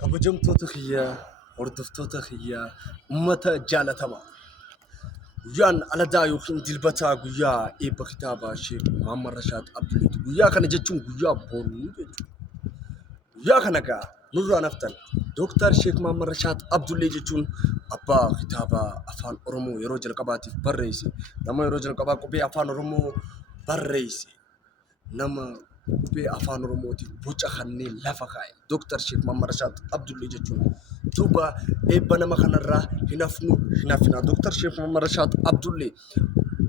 Kabajamtoota kiyyaa, hordoftoota kiyyaa, uummata jaalatamaa. Guyyaan aladaa yookiin dilbataa guyyaa eebba kitaabaa Sheek Muhammad Rashaad Abdullaati. Guyyaa kana jechuun guyyaa boruu jechuudha. Guyyaa kana egaa nurraa naftan Dooktar Sheek Muhammad Rashaad Abdullee jechuun abbaa kitaabaa afaan Oromoo yeroo jalqabaatiif barreesse. Nama yeroo jalqabaa qubee afaan Oromoo barreesse. Nama qubee afaan Oromootiif boca kanneen lafa kaa'e Dooktar Sheek Muhammad Rashaad Abdullee jechuun duuba eebba nama kanarraa hin hafina. Dooktar Sheek Muhammad Rashaad Abdullee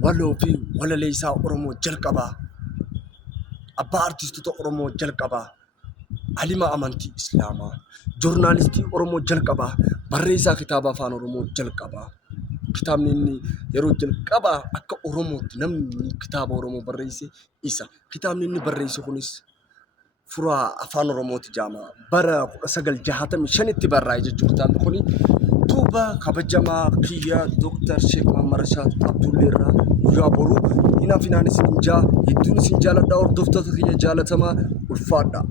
waloo fi walalee isaa Oromoo jalqabaa, abbaa artistoota Oromoo jalqabaa, alima amantii Islaamaa, joornaalistii Oromoo jalqabaa, barreessaa kitaaba afaan Oromoo jalqabaa. Kitaabni inni yeroo jalqabaa akka Oromootti namni kitaaba Oromoo barreesse isa. Kitaabni inni barreesse kunis furaa afaan Oromooti jedhama. Bara 1965tti barraa'e jechuudha kitaabni kuni. Duuba kabajamaa kiyya Dooktar Sheek Muhammad Rashaad Abdullee irraa guyyaa boruu hin hafinaan isin jaa hedduun isin jaaladha hordoftoota kiyya jaalatamaa ulfaadha.